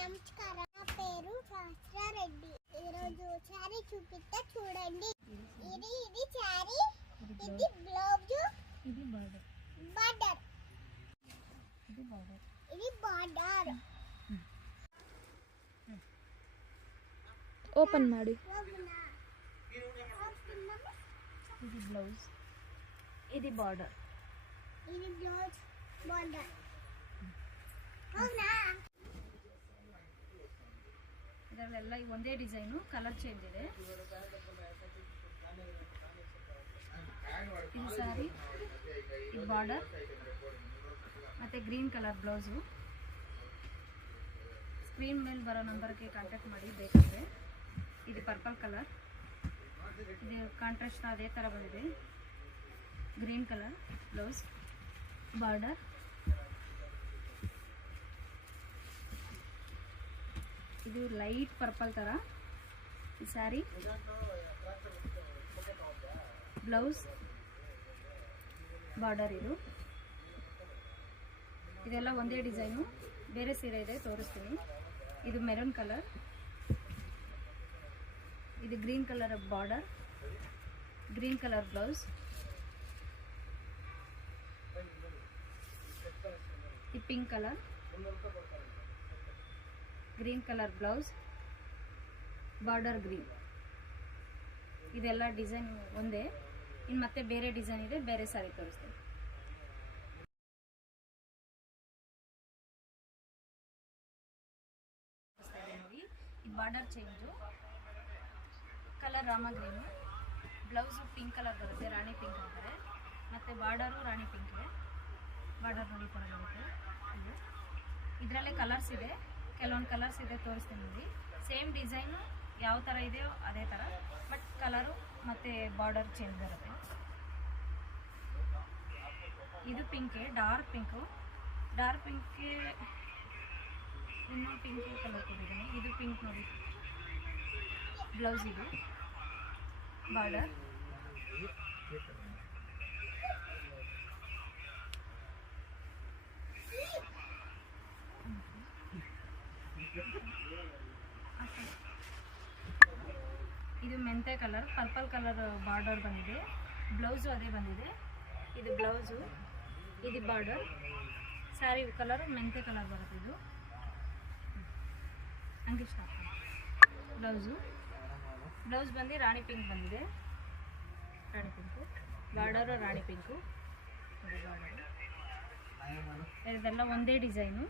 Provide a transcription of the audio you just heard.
నమస్కారం. నా పేరు శాస్త్రారెడ్డి. ఈరోజు శారీ చూపిస్తా చూడండి. ఇది శారీ, ఇది బ్లౌజ్, ఇది బార్డర్. ఇది బార్డర్. ಓಪನ್ ಮಾಡಿ. ఇది బ్లౌజ్, ఇది బార్డర్. ఇది బ్లౌజ్ బార్డర్. ಇದರಲ್ಲೆಲ್ಲ ಒಂದೇ ಡಿಸೈನು, ಕಲರ್ ಚೇಂಜ್ ಇದೆ. ಇದು ಸ್ಯಾರಿ, ಇದು ಬಾರ್ಡರ್ ಮತ್ತು ಗ್ರೀನ್ ಕಲರ್ ಬ್ಲೌಸು. ಸ್ಕ್ರೀನ್ ಮೇಲೆ ಬರೋ ನಂಬರ್ಗೆ ಕಾಂಟ್ಯಾಕ್ಟ್ ಮಾಡಿ ಬೇಕಂದರೆ. ಇದು ಪರ್ಪಲ್ ಕಲರ್, ಇದು ಕಾಂಟ್ರಾಸ್ಟ್ ಅದೇ ಥರ ಬಂದಿದೆ. Green colour blouse, border. ಇದು ಲೈಟ್ ಪರ್ಪಲ್ ಥರ ಈ ಸ್ಯಾರಿ, ಬ್ಲೌಸ್, ಬಾರ್ಡರ್. ಇದೆಲ್ಲ ಒಂದೇ ಡಿಸೈನು, ಬೇರೆ ಸೀರೆ ಇದೆ ತೋರಿಸ್ತೀನಿ. ಇದು ಮೆರೂನ್ ಕಲರ್, ಇದು green colour border, green colour blouse. ಇದು pink colour, green colour blouse, border green. ಇದೆಲ್ಲ ಡಿಸೈನ್ ಒಂದೇ. ಇನ್ನು ಮತ್ತೆ ಬೇರೆ ಡಿಸೈನ್ ಇದೆ, ಬೇರೆ ಸಾರಿ ತೋರಿಸ್ತೀನಿ. ನೋಡಿ, ಇದು border change. Colour Rama green, blouse pink colour ಬರುತ್ತೆ, ರಾಣಿ ಪಿಂಕ್ ಅಂತಾರೆ. ಮತ್ತು ಬಾರ್ಡರು ರಾಣಿ ಪಿಂಕ್ಗೆ. ಬಾರ್ಡರ್ ನೋಡಿ ಥರ ಬರುತ್ತೆ. ಇದರಲ್ಲೇ ಕಲರ್ಸ್ ಇದೆ, ಕೆಲವೊಂದು ಕಲರ್ಸ್ ಇದೆ ತೋರಿಸ್ತೀನಿ ನೋಡಿ. ಸೇಮ್ ಡಿಸೈನು ಯಾವ ಥರ ಇದೆಯೋ ಅದೇ ಥರ, ಬಟ್ ಕಲರು ಮತ್ತು ಬಾರ್ಡರ್ ಚೇಂಜ್ ಬರುತ್ತೆ. ಇದು ಪಿಂಕೆ, ಡಾರ್ಕ್ ಪಿಂಕು. ಡಾರ್ಕ್ ಪಿಂಕ್ಗೆ ಇನ್ನೂ ಪಿಂಕ್ ಕಲರ್ ಕೊಟ್ಟಿದ್ದೀನಿ. ಇದು ಪಿಂಕ್ ನೋಡಿ, ಬ್ಲೌಸ್. ಇದು ಬಾರ್ಡರ್. ಇದು ಮೆಂತೆ ಕಲರ್, ಪರ್ಪಲ್ ಕಲರ್ ಬಾರ್ಡರ್ ಬಂದಿದೆ. ಬ್ಲೌಸು ಅದೇ ಬಂದಿದೆ. ಇದು ಬ್ಲೌಸು, ಇದು ಬಾರ್ಡರ್. ಸ್ಯಾರಿ ಕಲರು ಮೆಂತೆ ಕಲರ್ ಬರುತ್ತೆ. ಇದು ಹಂಗೆ ಸ್ಟಾಪ್. ಬ್ಲೌಸ್ ಬಂದು ರಾಣಿ ಪಿಂಕ್ ಬಂದಿದೆ. ರಾಣಿ ಪಿಂಕು ಬಾರ್ಡರು, ರಾಣಿ ಪಿಂಕು. ಇದೆಲ್ಲ ಒಂದೇ ಡಿಸೈನು.